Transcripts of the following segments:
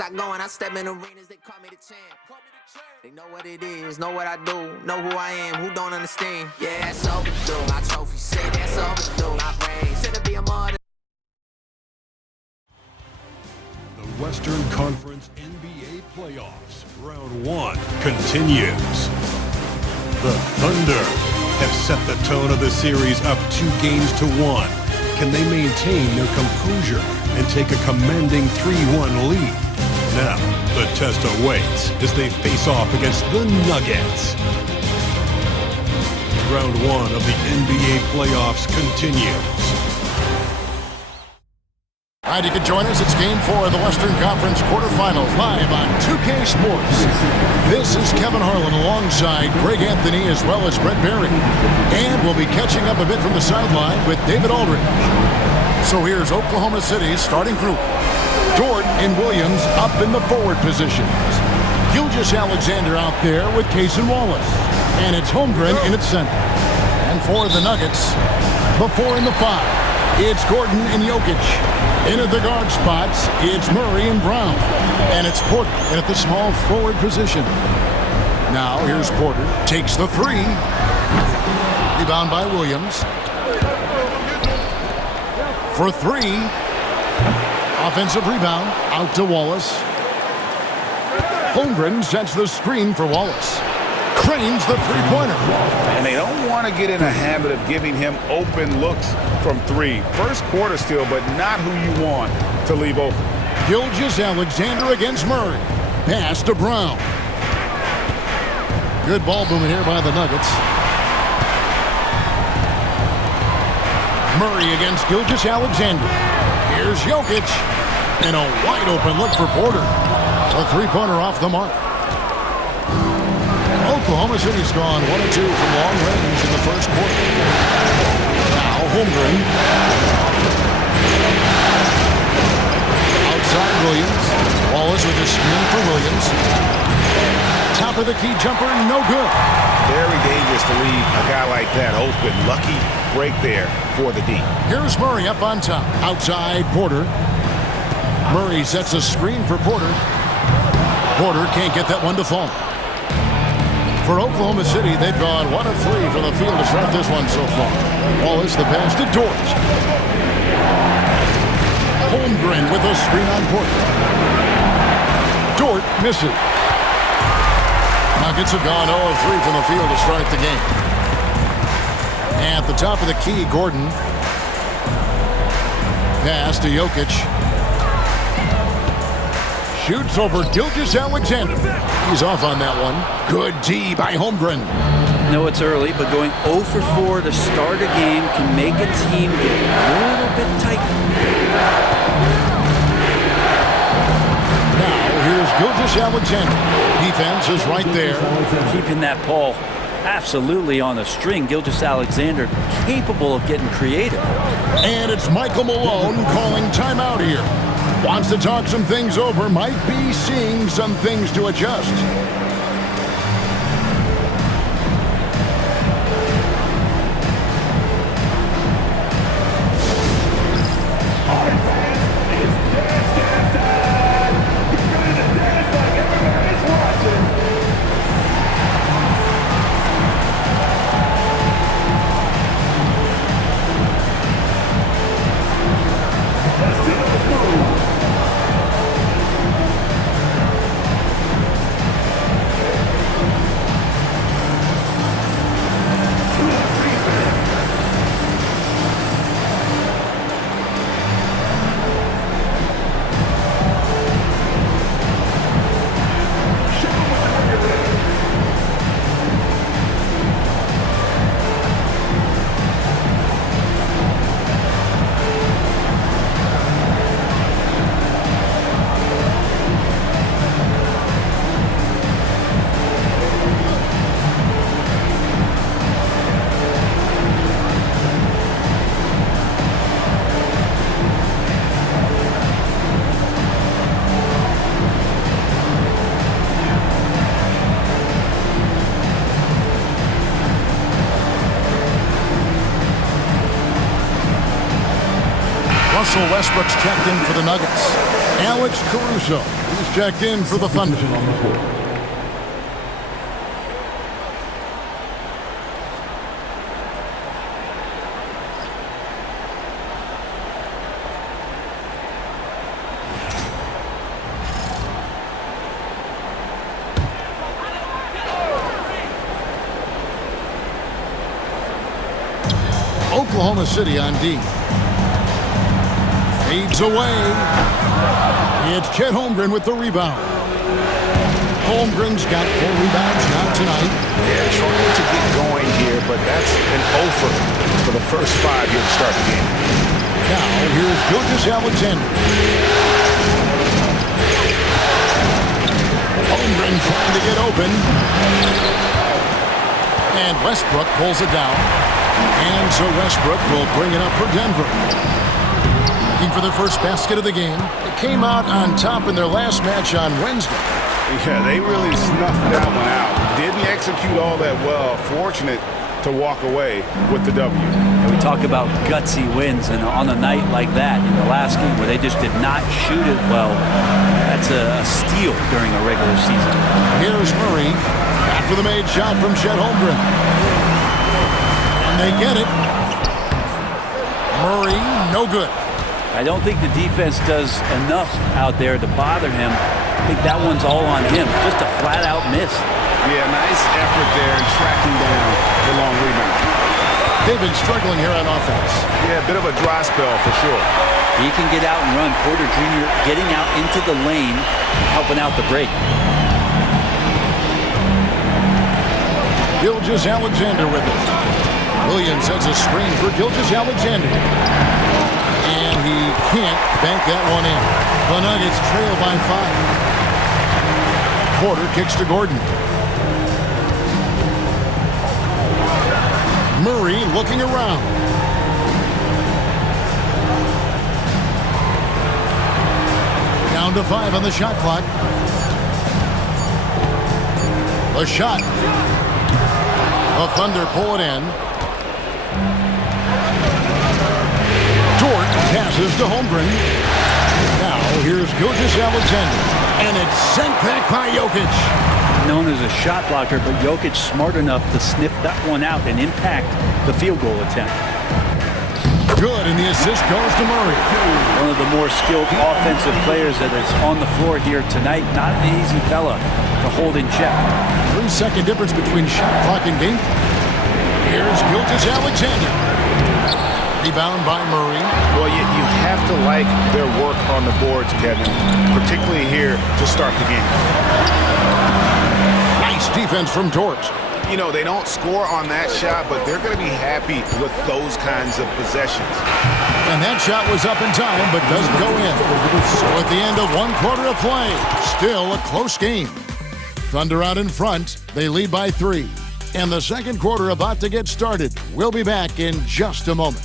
I go and I step in arenas, they call me the champ. They know what it is, know what I do, know who I am, who don't understand. Yeah, that's overdue. My trophy say that's overdue. My brain said to be a mother. The Western Conference NBA Playoffs, Round 1 continues. The Thunder have set the tone of the series up 2-1. Can they maintain their composure and take a commanding 3-1 lead? Now, the test awaits as they face off against the Nuggets. Round 1 of the NBA playoffs continues. All right, you can join us. It's Game 4 of the Western Conference quarterfinals live on 2K Sports. This is Kevin Harlan alongside Greg Anthony as well as Brett Barry. And we'll be catching up a bit from the sideline with David Aldridge. So here's Oklahoma City's starting group. Dort and Williams up in the forward positions. Gilgeous-Alexander out there with Cason Wallace. And it's Holmgren in its center. And for the Nuggets, the 4 and the 5, it's Gordon and Jokic. In at the guard spots, it's Murray and Brown. And it's Porter in at the small forward position. Now here's Porter. Takes the 3. Rebound by Williams. For 3. Offensive rebound, out to Wallace. Holmgren sets the screen for Wallace. Cranes the three-pointer. And they don't want to get in a habit of giving him open looks from 3. First quarter still, but not who you want to leave open. Gilgeous-Alexander against Murray. Pass to Brown. Good ball movement here by the Nuggets. Murray against Gilgeous-Alexander. Here's Jokic, and a wide-open look for Porter. A three-pointer off the mark. Oklahoma City's gone 1 of 2 from long range in the first quarter. Now Holmgren. Outside Williams. Wallace with a screen for Williams. Top of the key jumper, no good. Very dangerous to leave a guy like that open. Lucky break there for the D. Here's Murray up on top. Outside Porter. Murray sets a screen for Porter. Porter can't get that one to fall. For Oklahoma City, they've gone 1 of 3 from the field to start this one so far. Wallace the pass to Dort. Holmgren with a screen on Porter. Dort misses. Nuggets have gone 0 of 3 from the field to start the game. At the top of the key, Gordon. Pass to Jokic. Shoots over Gilgeous-Alexander. He's off on that one. Good D by Holmgren. No, it's early, but going 0 for 4 to start a game can make a team get a little bit tight. Now, here's Gilgeous-Alexander. Defense is right there. Keeping that ball absolutely on the string. Gilgeous-Alexander capable of getting creative. And it's Michael Malone calling timeout here. Wants to talk some things over. Might be seeing some things to adjust. Russell Westbrook's checked in for the Nuggets. Alex Caruso, he's checked in for the Thunder. Oklahoma City on D. Fades away. It's Chet Holmgren with the rebound. Holmgren's got 4 rebounds now tonight. Yeah, trying to get going here, but that's an offer for the first 5 here to start the game. Now, here's Gilgeous-Alexander. Holmgren trying to get open. And Westbrook pulls it down. And so Westbrook will bring it up for Denver. Looking for their first basket of the game. They came out on top in their last match on Wednesday. Yeah, they really snuffed that one out. Didn't execute all that well. Fortunate to walk away with the W. And we talk about gutsy wins, and on a night like that in the last game where they just did not shoot it well, that's a steal during a regular season. Here's Murray after the made shot from Chet Holmgren. And they get it. Murray, no good. I don't think the defense does enough out there to bother him. I think that one's all on him. Just a flat-out miss. Yeah, nice effort there in tracking down the long rebound. They've been struggling here on offense. Yeah, a bit of a dry spell for sure. He can get out and run. Porter Jr. getting out into the lane, helping out the break. Gilgeous-Alexander with it. Williams sets a screen for Gilgeous-Alexander. And he can't bank that one in. The Nuggets trail by 5. Porter kicks to Gordon. Murray looking around. Down to 5 on the shot clock. The shot. The Thunder pull it in. Dort passes to Holmgren. Now here's Gilgeous-Alexander. And it's sent back by Jokic. Known as a shot blocker, but Jokic smart enough to sniff that one out and impact the field goal attempt. Good, and the assist goes to Murray. One of the more skilled offensive players that is on the floor here tonight. Not an easy fella to hold in check. 3-second difference between shot clock and game. Here's Gilgeous-Alexander. Rebound by Murray. Well, you have to like their work on the boards, Kevin, particularly here to start the game. Nice defense from Dort. You know, they don't score on that shot, but they're going to be happy with those kinds of possessions. And that shot was up in time, but doesn't go in. So at the end of 1 quarter of play, still a close game. Thunder out in front. They lead by 3. And the second quarter about to get started. We'll be back in just a moment.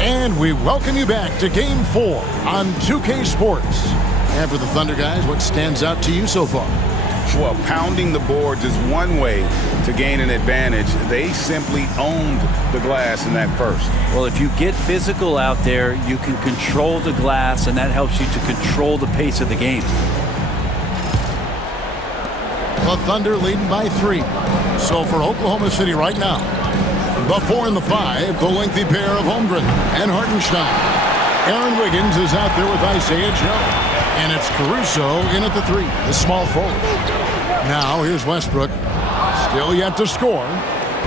And we welcome you back to Game 4 on 2K Sports. And for the Thunder guys, what stands out to you so far? Well, pounding the boards is one way to gain an advantage. They simply owned the glass in that first. Well, if you get physical out there, you can control the glass, and that helps you to control the pace of the game. The Thunder leading by 3. So for Oklahoma City right now, the 4 and the 5, the lengthy pair of Holmgren and Hartenstein. Aaron Wiggins is out there with Isaiah Joe. And it's Caruso in at the 3, the small forward. Now here's Westbrook. Still yet to score.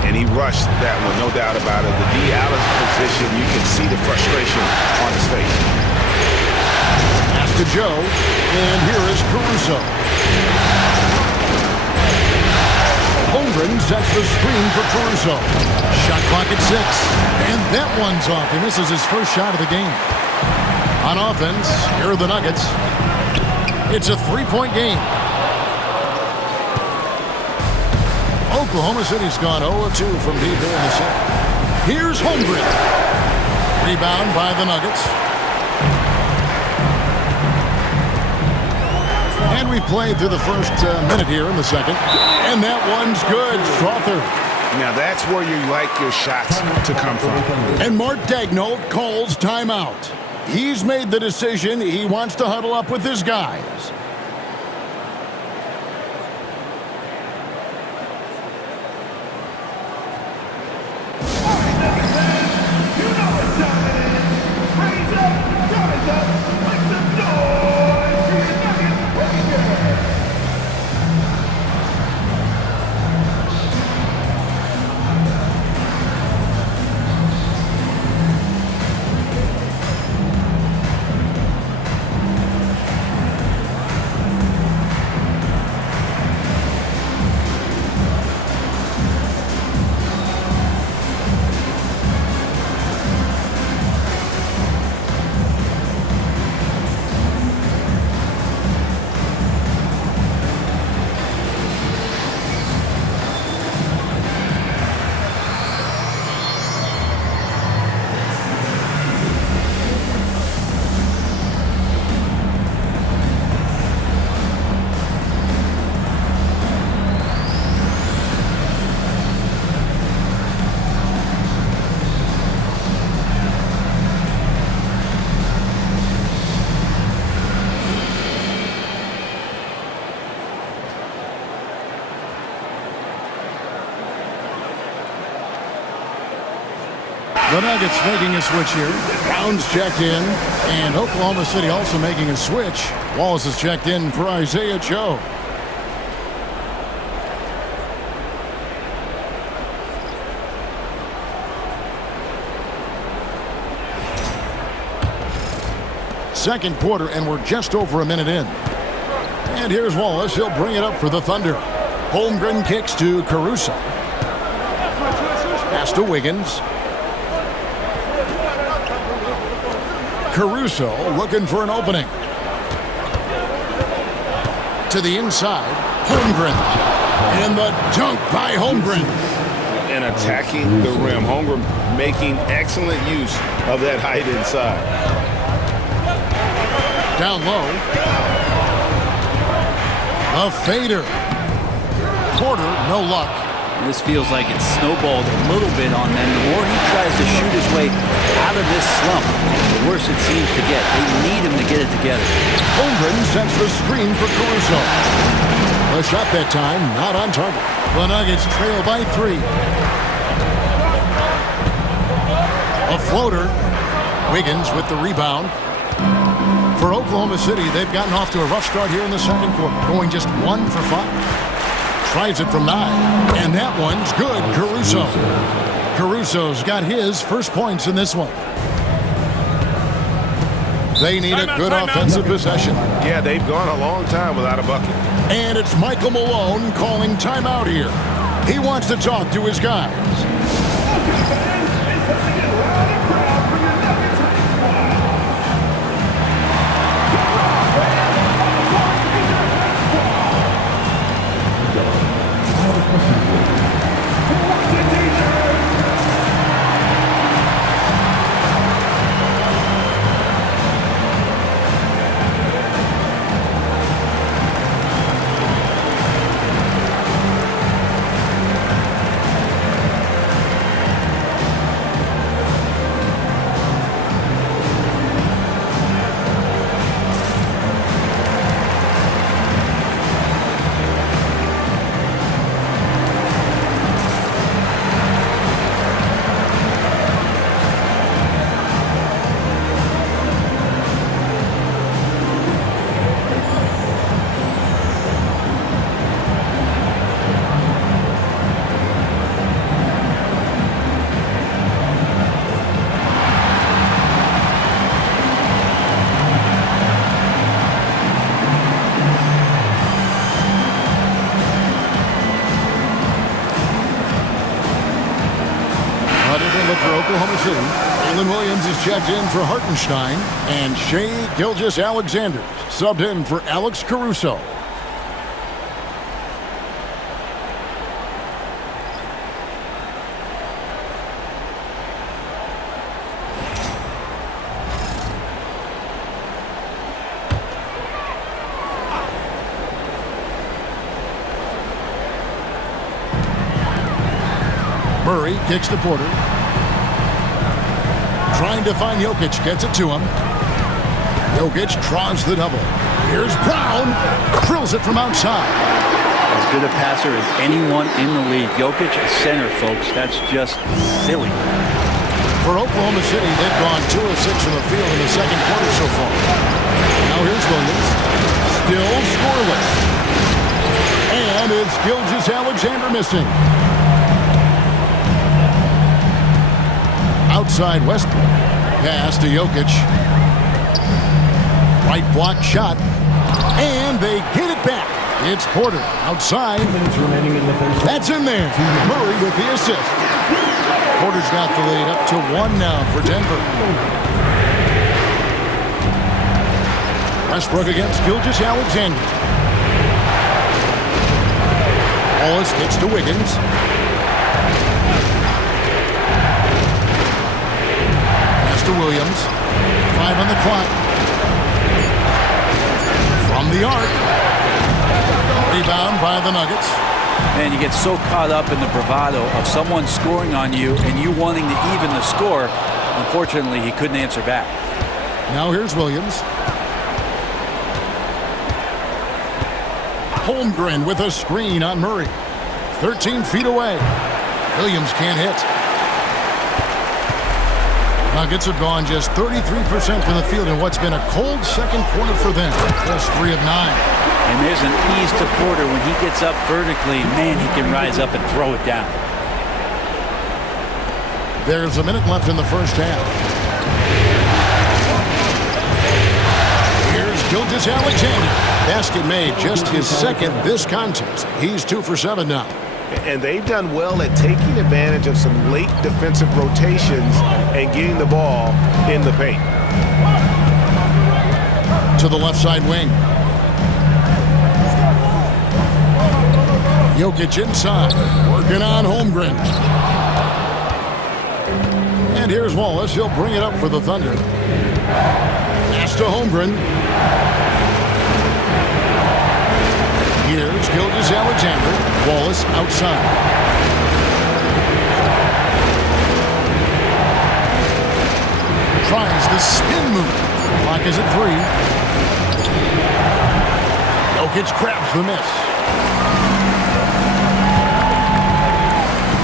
And he rushed that one, no doubt about it. The D. Allen's position, you can see the frustration on his face. Pass to Joe. And here is Caruso. Holmgren sets the screen for Caruso. Shot clock at 6. And that one's off. He misses his first shot of the game. On offense, here are the Nuggets. It's a 3-point game. Oklahoma City's gone 0-2 from deep here in the second. Here's Holmgren. Rebound by the Nuggets. And we've played through the first minute here in the second. And that one's good. Strother. Now that's where you like your shots to come from. And Mark Daigneault calls timeout. He's made the decision. He wants to huddle up with his guys. The Nuggets making a switch here. Brown's checked in. And Oklahoma City also making a switch. Wallace is checked in for Isaiah Joe. Second quarter, and we're just over a minute in. And here's Wallace. He'll bring it up for the Thunder. Holmgren kicks to Caruso. Pass to Wiggins. Caruso looking for an opening. To the inside, Holmgren. And the dunk by Holmgren. And attacking the rim. Holmgren making excellent use of that height inside. Down low. A fader. Porter, no luck. This feels like it's snowballed a little bit on them. The more he tries to shoot his way out of this slump, the worse it seems to get. They need him to get it together. Holmgren sends the screen for Caruso. The shot that time, not on target. The Nuggets trail by 3. A floater. Wiggins with the rebound. For Oklahoma City, they've gotten off to a rough start here in the second quarter, going just 1 for 5. Tries it from 9, and that one's good. Caruso. Caruso's got his first points in this one. They need a good offensive possession. Yeah, they've gone a long time without a bucket. And it's Michael Malone calling timeout here. He wants to talk to his guys. For Oklahoma City, Jalen Williams is checked in for Hartenstein, and Shai Gilgeous-Alexander subbed in for Alex Caruso. Murray kicks to Porter. Trying to find Jokic, gets it to him. Jokic draws the double. Here's Brown. Drills it from outside. As good a passer as anyone in the league. Jokic, a center, folks. That's just silly. For Oklahoma City, they've gone 2 of 6 from the field in the second quarter so far. Now here's Williams. Still scoreless. And it's Gilgeous-Alexander missing. Outside Westbrook. Pass to Jokic. Right block shot. And they get it back. It's Porter outside. That's in there. Murray with the assist. Porter's got the lead up to 1 now for Denver. Westbrook against Gilgeous-Alexander. Wallace kicks to Wiggins. Pass to Williams. 5 on the clock. From the arc. Rebound by the Nuggets. Man, you get so caught up in the bravado of someone scoring on you and you wanting to even the score. Unfortunately, he couldn't answer back. Now here's Williams. Holmgren with a screen on Murray. 13 feet away. Williams can't hit. Nuggets have gone just 33% from the field in what's been a cold second quarter for them. Just 3 of 9. And there's an ease to Porter when he gets up vertically. Man, he can rise up and throw it down. There's a minute left in the first half. Here's Gilgeous-Alexander. Basket made, just his second this contest. He's 2 for 7 now. And they've done well at taking advantage of some late defensive rotations and getting the ball in the paint. To the left side wing. Jokic inside, working on Holmgren. And here's Wallace. He'll bring it up for the Thunder. Pass to Holmgren. Here's Gilgeous-Alexander. Wallace outside. Tries the spin move. Clock is at 3. Jokic grabs the miss.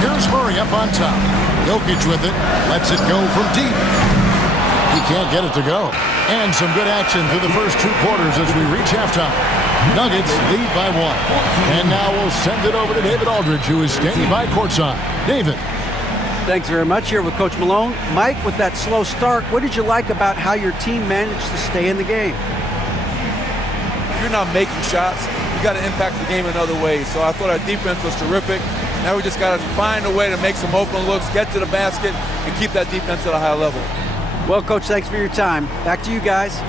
Here's Murray up on top. Jokic with it. Lets it go from deep. He can't get it to go. And some good action through the first 2 quarters as we reach halftime. Nuggets lead by 1. And now we'll send it over to David Aldridge, who is standing by courtside. David. Thanks very much. Here with Coach Malone. Mike, with that slow start, what did you like about how your team managed to stay in the game? If you're not making shots, you got to impact the game in other ways. So I thought our defense was terrific. Now we just got to find a way to make some open looks, get to the basket, and keep that defense at a high level. Well, Coach, thanks for your time. Back to you guys.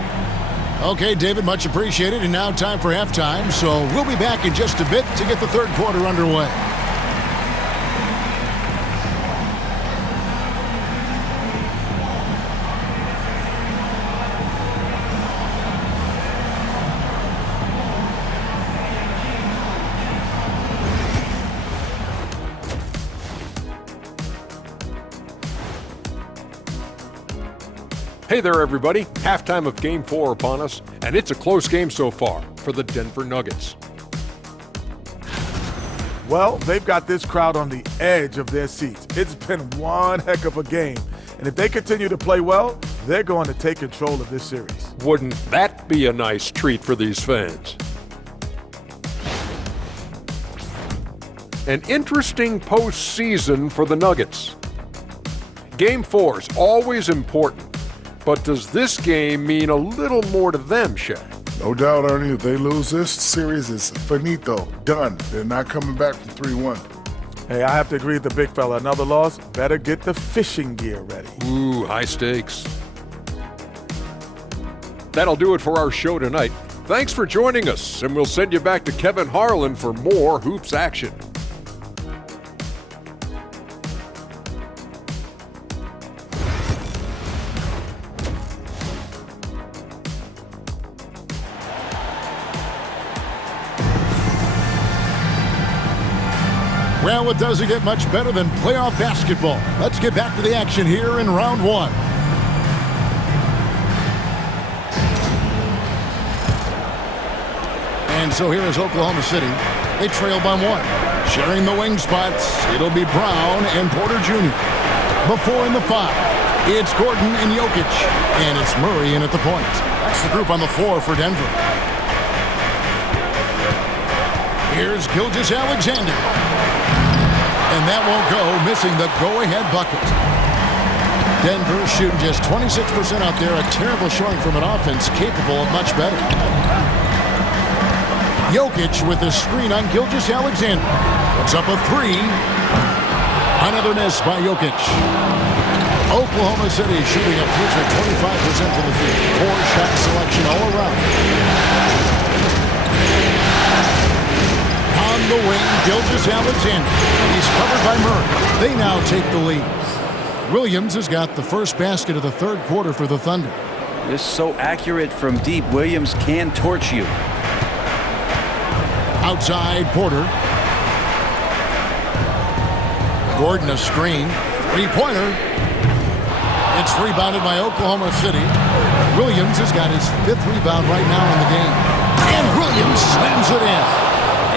Okay, David, much appreciated. And now time for halftime. So we'll be back in just a bit to get the third quarter underway. Hey there, everybody. Halftime of Game 4 upon us, and it's a close game so far for the Denver Nuggets. Well, they've got this crowd on the edge of their seats. It's been one heck of a game. And if they continue to play well, they're going to take control of this series. Wouldn't that be a nice treat for these fans? An interesting postseason for the Nuggets. Game 4 is always important. But does this game mean a little more to them, Shaq? No doubt, Ernie. If they lose this series, it's finito, done. They're not coming back from 3-1. Hey, I have to agree with the big fella. Another loss, better get the fishing gear ready. Ooh, high stakes. That'll do it for our show tonight. Thanks for joining us, and we'll send you back to Kevin Harlan for more hoops action. Well, it doesn't get much better than playoff basketball. Let's get back to the action here in round one. And so here is Oklahoma City. They trail by 1. Sharing the wing spots, it'll be Brown and Porter Jr. Before in the 5, it's Gordon and Jokic. And it's Murray in at the point. That's the group on the floor for Denver. Here's Gilgeous-Alexander. And that won't go, missing the go-ahead bucket. Denver shooting just 26% out there, a terrible showing from an offense capable of much better. Jokic with the screen on Gilgeous-Alexander. Puts up a 3. Another miss by Jokic. Oklahoma City shooting a terrific 25% from the field. Poor shot selection all around. On the wing, Gilgeous-Alexander. He's covered by Murray. They now take the lead. Williams has got the first basket of the third quarter for the Thunder. This is so accurate from deep. Williams can torch you. Outside, Porter. Gordon a screen. 3-pointer. It's rebounded by Oklahoma City. Williams has got his 5th rebound right now in the game. And Williams slams it in.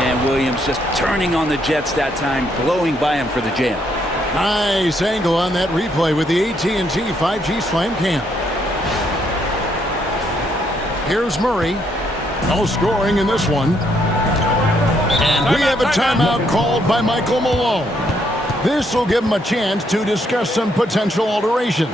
And Williams just turning on the Jets that time, blowing by him for the jam. Nice angle on that replay with the AT&T 5G Slam Cam. Here's Murray. No scoring in this one. And we have a timeout called by Michael Malone. This will give him a chance to discuss some potential alterations.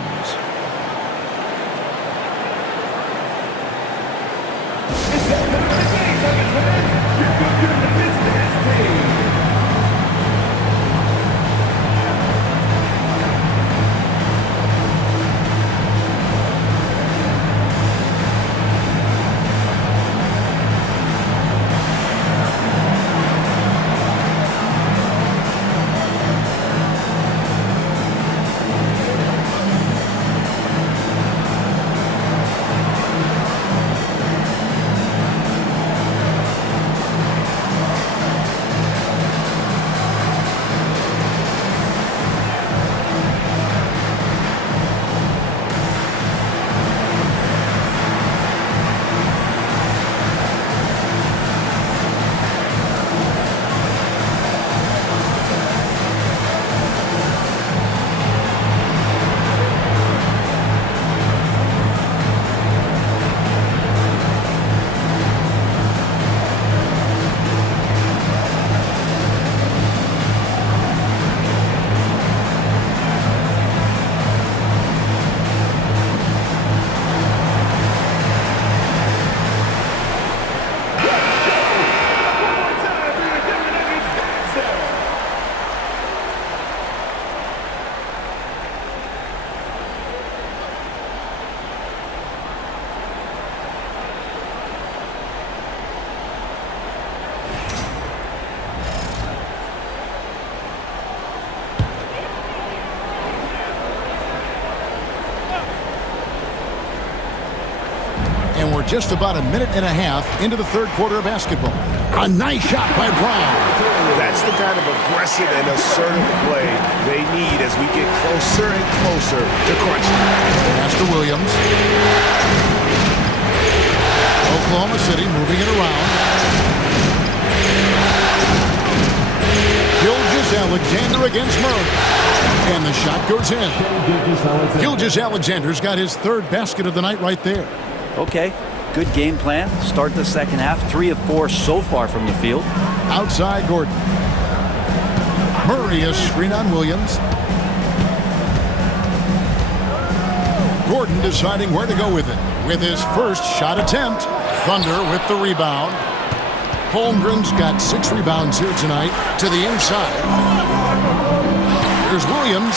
And we're just about a minute and a half into the third quarter of basketball. A nice shot by Brown. That's the kind of aggressive and assertive play they need as we get closer and closer to crunch time. Pass to Williams. Oklahoma City moving it around. Gilgeous-Alexander against Murray. And the shot goes in. Gilgeous-Alexander's got his 3rd basket of the night right there. Okay, good game plan. Start the second half. 3 of 4 so far from the field. Outside Gordon. Murray a screen on Williams. Gordon deciding where to go with it. With his first shot attempt. Thunder with the rebound. Holmgren's got 6 rebounds here tonight to the inside. Here's Williams.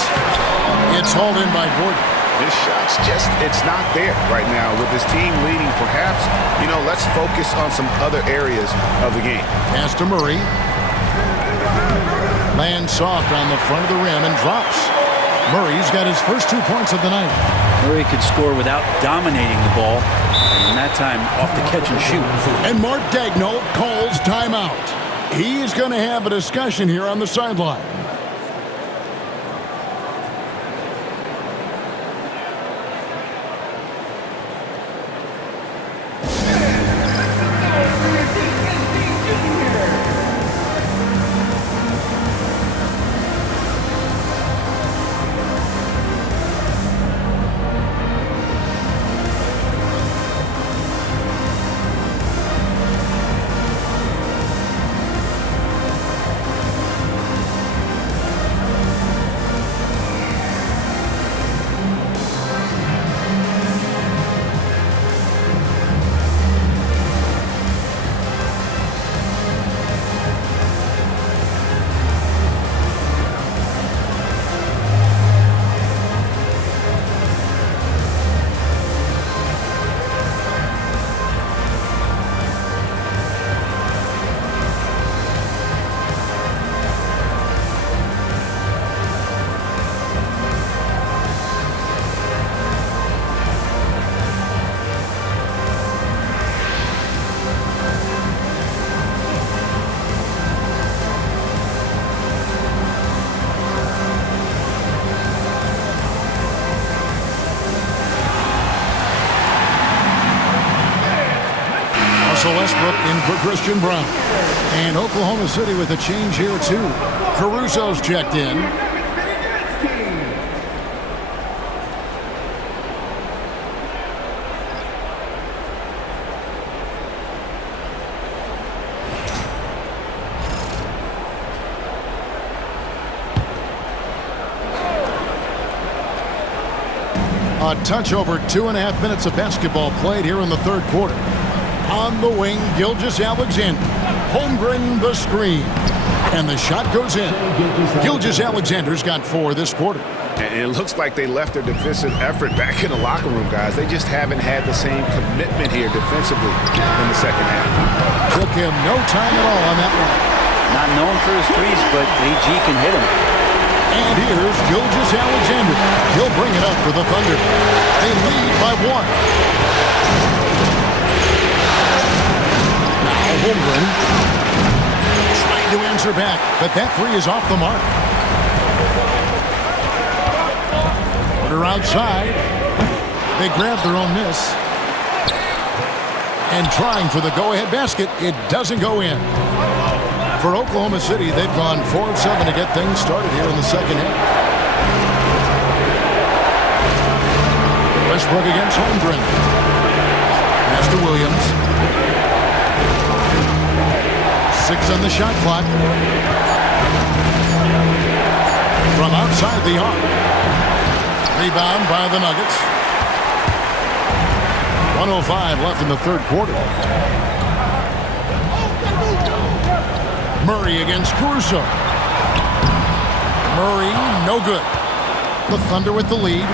It's hauled in by Gordon. His shot's just, it's not there right now with his team leading. Perhaps, let's focus on some other areas of the game. Pass to Murray. Lands soft on the front of the rim and drops. Murray's got his first 2 points of the night. Murray could score without dominating the ball. And that time off the catch and shoot. And Mark Daigneault calls timeout. He's going to have a discussion here on the sideline. Westbrook in for Christian Brown. And Oklahoma City with a change here, too. Caruso's checked in. A touch over 2.5 minutes of basketball played here in the third quarter. On the wing, Gilgeous-Alexander. Holmgren the screen. And the shot goes in. Gilgeous-Alexander's got 4 this quarter. And it looks like they left their defensive effort back in the locker room, guys. They just haven't had the same commitment here defensively in the second half. Took him no time at all on that one. Not known for his threes, but AG can hit him. And here's Gilgeous-Alexander. He'll bring it up for the Thunder. They lead by 1. Holmgren trying to answer back, but that 3 is off the mark. Quarter outside. They grab their own miss. And trying for the go-ahead basket, it doesn't go in. For Oklahoma City, they've gone 4 of 7 to get things started here in the second half. Westbrook against Holmgren. Master Williams. 6 on the shot clock. From outside the arc. Rebound by the Nuggets. 1:05 left in the third quarter. Murray against Caruso. Murray, no good. The Thunder with the lead.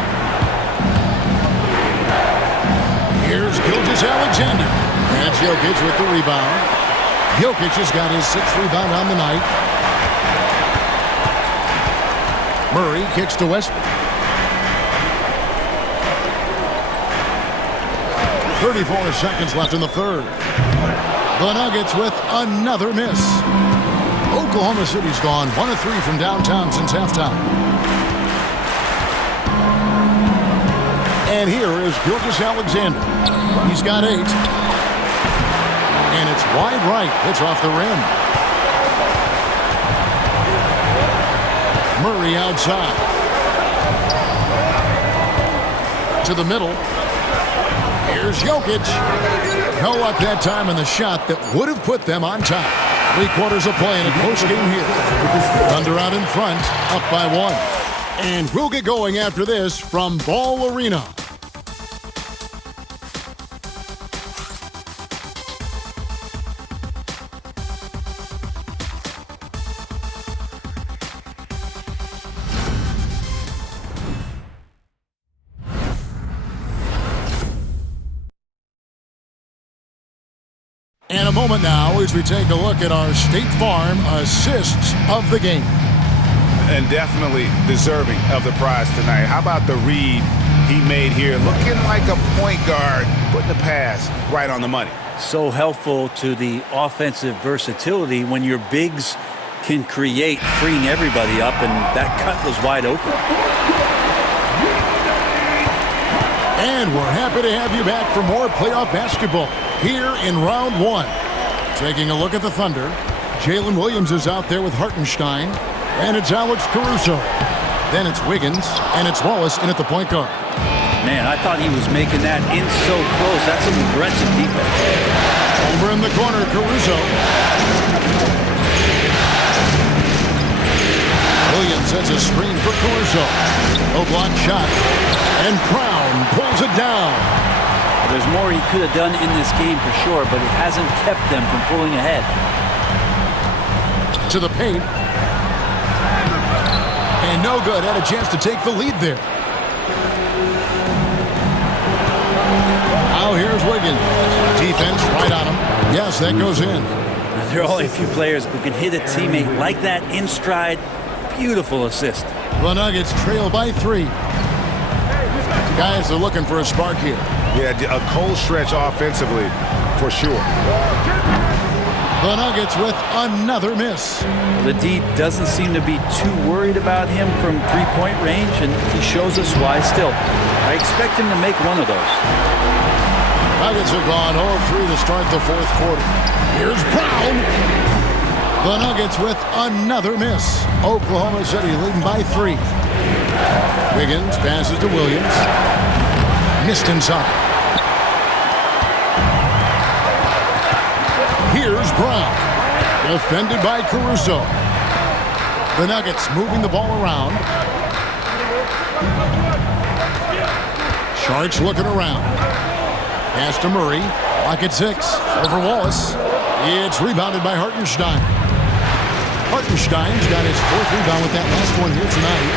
Here's Gilgeous-Alexander. And Jokic with the rebound. Jokic has got his 6th rebound on the night. Murray kicks to Westbrook. 34 seconds left in the third. The Nuggets with another miss. Oklahoma City's gone 1 of 3 from downtown since halftime. And here is Gilgeous-Alexander. He's got 8. And it's wide right. It's off the rim. Murray outside. To the middle. Here's Jokic. No luck that time in the shot that would have put them on top. 3 quarters of play in a close game here. Thunder out in front, up by 1. And we'll get going after this from Ball Arena. And a moment now as we take a look at our State Farm assists of the game. And definitely deserving of the prize tonight. How about the read he made here? Looking like a point guard, putting the pass right on the money. So helpful to the offensive versatility when your bigs can create, freeing everybody up, and that cut was wide open. And we're happy to have you back for more playoff basketball here in round one. Taking a look at the Thunder, Jalen Williams is out there with Hartenstein, and it's Alex Caruso. Then it's Wiggins, and it's Wallace in at the point guard. Man, I thought he was making that in so close. That's some aggressive defense. Over in the corner, Caruso. Williams sets a screen for Caruso. No block shot. And Brown pulls it down. There's more he could have done in this game for sure, but it hasn't kept them from pulling ahead. To the paint. And no good. Had a chance to take the lead there. Now here's Wiggins. Defense right on him. Yes, that goes in. There are only a few players who can hit a teammate like that in stride. Beautiful assist. The Nuggets trail by 3. Guys are looking for a spark here. Yeah, a cold stretch offensively, for sure. The Nuggets with another miss. The D doesn't seem to be too worried about him from three-point range, and he shows us why still. I expect him to make one of those. Nuggets have gone 0-3 to start the fourth quarter. Here's Brown. The Nuggets with another miss. Oklahoma City leading by 3. Wiggins passes to Williams. Missed inside. Here's Brown. Defended by Caruso. The Nuggets moving the ball around. Sharks looking around. Pass to Murray. Lock at 6. Over Wallace. It's rebounded by Hartenstein. Hartenstein's got his 4th rebound with that last one here tonight.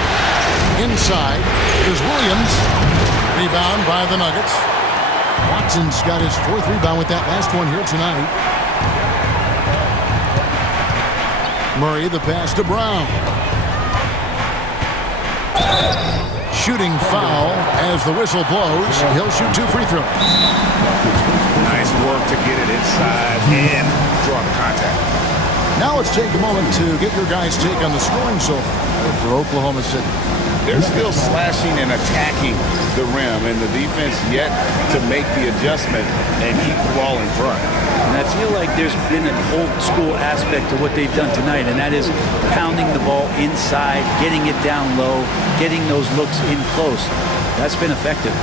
Inside, there's Williams. Rebound by the Nuggets. Watson's got his 4th rebound with that last one here tonight. Murray, the pass to Brown. Shooting foul as the whistle blows. He'll shoot 2 free throws. Nice work to get it inside and draw the contact. Now let's take a moment to get your guys' take on the scoring so far for Oklahoma City. They're still slashing and attacking the rim, and the defense yet to make the adjustment and keep the ball in front. And I feel like there's been an old-school aspect to what they've done tonight, and that is pounding the ball inside, getting it down low, getting those looks in close. That's been effective.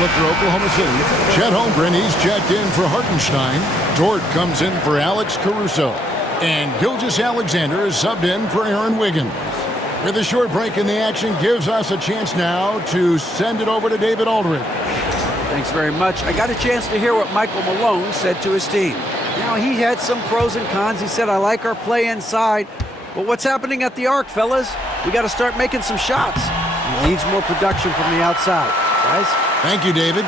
Look for Oklahoma City. Chet Holmgren, he's checked in for Hartenstein. Dort comes in for Alex Caruso. And Gilgeous-Alexander is subbed in for Aaron Wiggins. With a short break in the action, gives us a chance now to send it over to David Aldridge. Thanks very much. I got a chance to hear what Michael Malone said to his team. You know, he had some pros and cons. He said, I like our play inside. But what's happening at the arc, fellas? We got to start making some shots. He needs more production from the outside. Guys? Thank you, David.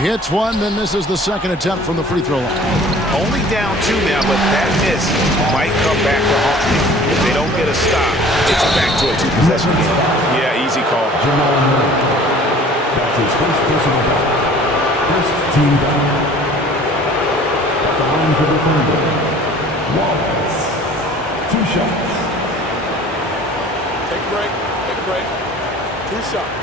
He hits one, then misses the second attempt from the free throw line. Only down 2 now, but that miss might come back to haunt them. If they don't get a stop, it's back to a 2-possession game. Yeah, call. Jamal Murray. That's his first personal foul. First team foul. At the line for the Thunder, Wallace. 2 shots. Take a break. Take a break. 2 shots.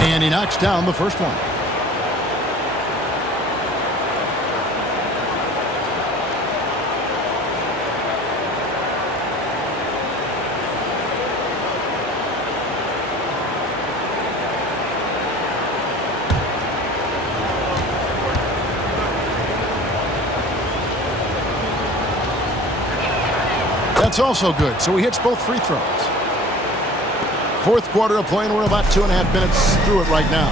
And he knocks down the first one. That's also good, so he hits both free throws. Fourth quarter of play, and we're about 2.5 minutes through it right now.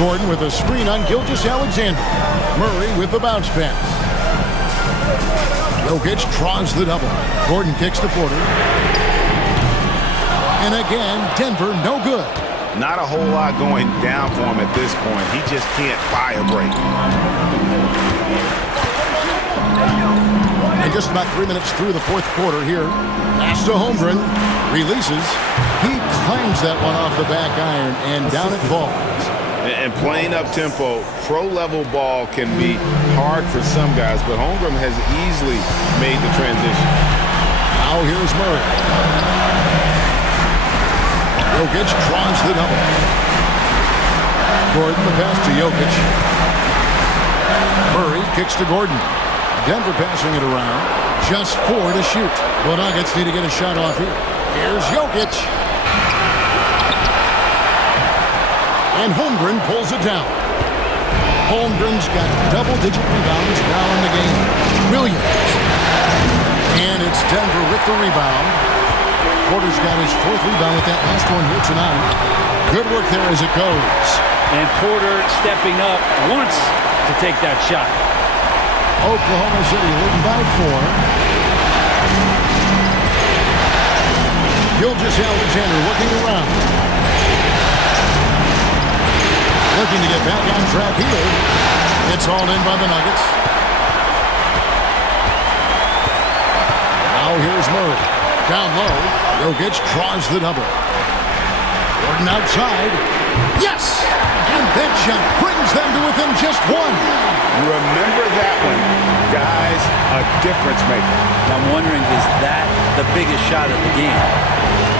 Gordon with a screen on Gilgeous-Alexander. Murray with the bounce pass. Jokic draws the double. Gordon kicks to Porter. And again, Denver no good. Not a whole lot going down for him at this point. He just can't buy a break. And just about 3 minutes through the fourth quarter here. Pass to Holmgren. Releases. He claims that one off the back iron, and down it falls. And playing up-tempo, pro-level ball can be hard for some guys, but Holmgren has easily made the transition. Now here's Murray. Jokic draws the double. Gordon the pass to Jokic. Murray kicks to Gordon. Denver passing it around. Just 4 to shoot. The Nuggets need to get a shot off here. Here's Jokic. And Holmgren pulls it down. Holmgren's got double-digit rebounds now in the game. Williams. And it's Denver with the rebound. Porter's got his 4th rebound with that last one here tonight. Good work there as it goes. And Porter stepping up wants to take that shot. Oklahoma City leading by 4. Gilgeous-Alexander looking around. Looking to get back on track here. It's hauled in by the Nuggets. Now here's Murray. Down low. Jokic draws the double. Gordon outside. Yes! And that shot brings them to within just 1. Remember that one. Guys, a difference maker. I'm wondering, is that the biggest shot of the game?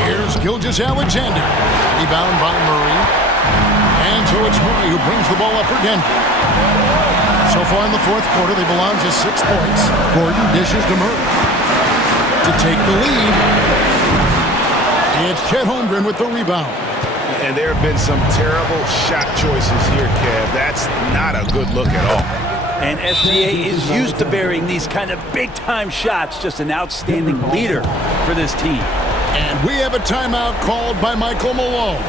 Here's Gilgeous-Alexander. Rebound by Murray. And so it's Murray who brings the ball up for Denver. So far in the fourth quarter, they belong to 6 points. Gordon dishes to Murray to take the lead. It's Chet Holmgren with the rebound. And there have been some terrible shot choices here, Kev. That's not a good look at all. And SGA is used to burying these kind of big-time shots. Just an outstanding leader for this team. And we have a timeout called by Michael Malone.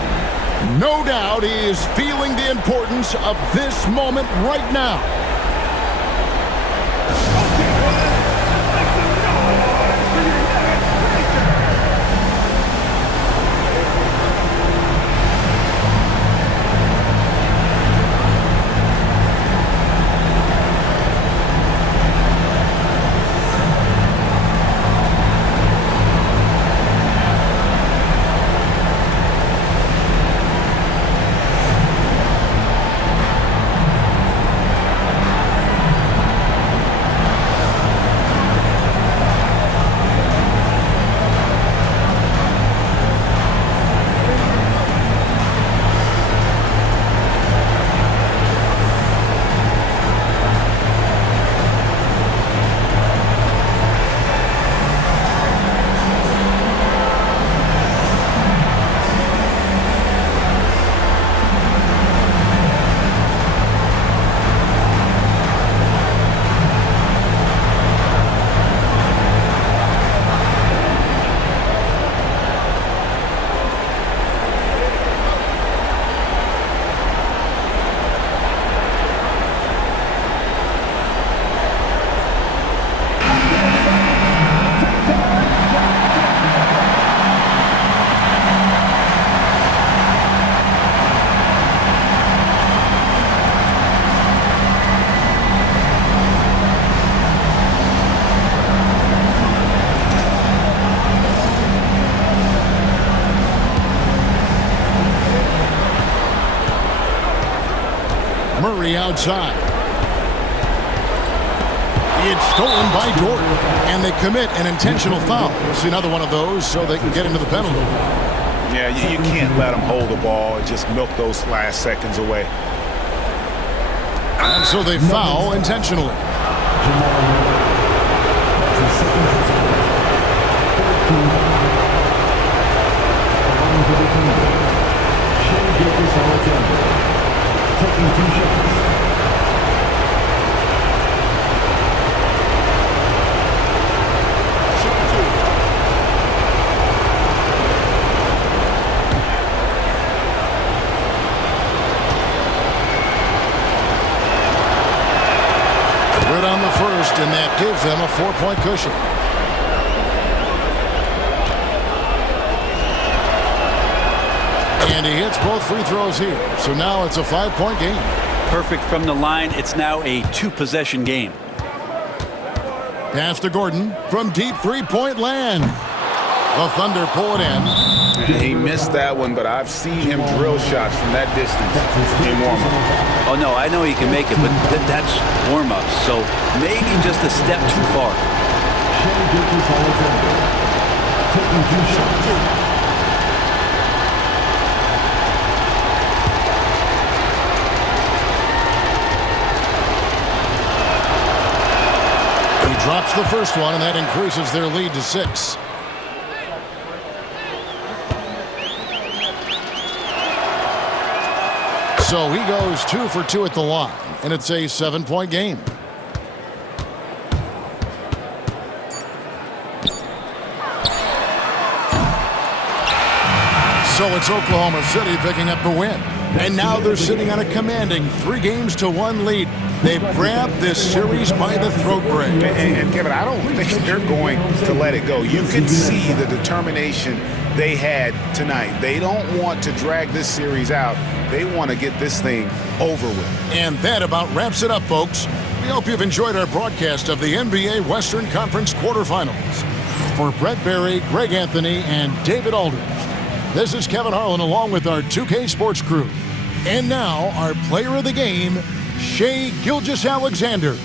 No doubt he is feeling the importance of this moment right now. Murray outside. It's stolen by Dort, and they commit an intentional foul. See another one of those so they can get into the penalty. Yeah, you can't let them hold the ball and just milk those last seconds away. And so they foul intentionally. Taking 2 shots. Good on the first, and that gives them a 4-point cushion. And he hits both free throws here. So now it's a 5-point game. Perfect from the line. It's now a 2-possession game. Pass to Gordon from deep 3-point land. The Thunder pull it in. He missed that one, but I've seen him drill shots from that distance in warm-up. Oh, no, I know he can make it, but that's warm-up. So maybe just a step too far. Taking 2 shots. Drops the first one, and that increases their lead to 6. So he goes 2 for 2 at the line, and it's a 7-point game. So it's Oklahoma City picking up the win. And now they're sitting on a commanding 3-1 lead. They've grabbed this series by the throat, Greg. And Kevin, I don't think they're going to let it go. You can see the determination they had tonight. They don't want to drag this series out. They want to get this thing over with. And that about wraps it up, folks. We hope you've enjoyed our broadcast of the NBA Western Conference quarterfinals. For Brett Barry, Greg Anthony, and David Aldridge, this is Kevin Harlan along with our 2K Sports crew. And now, our player of the game, Shai Gilgeous-Alexander.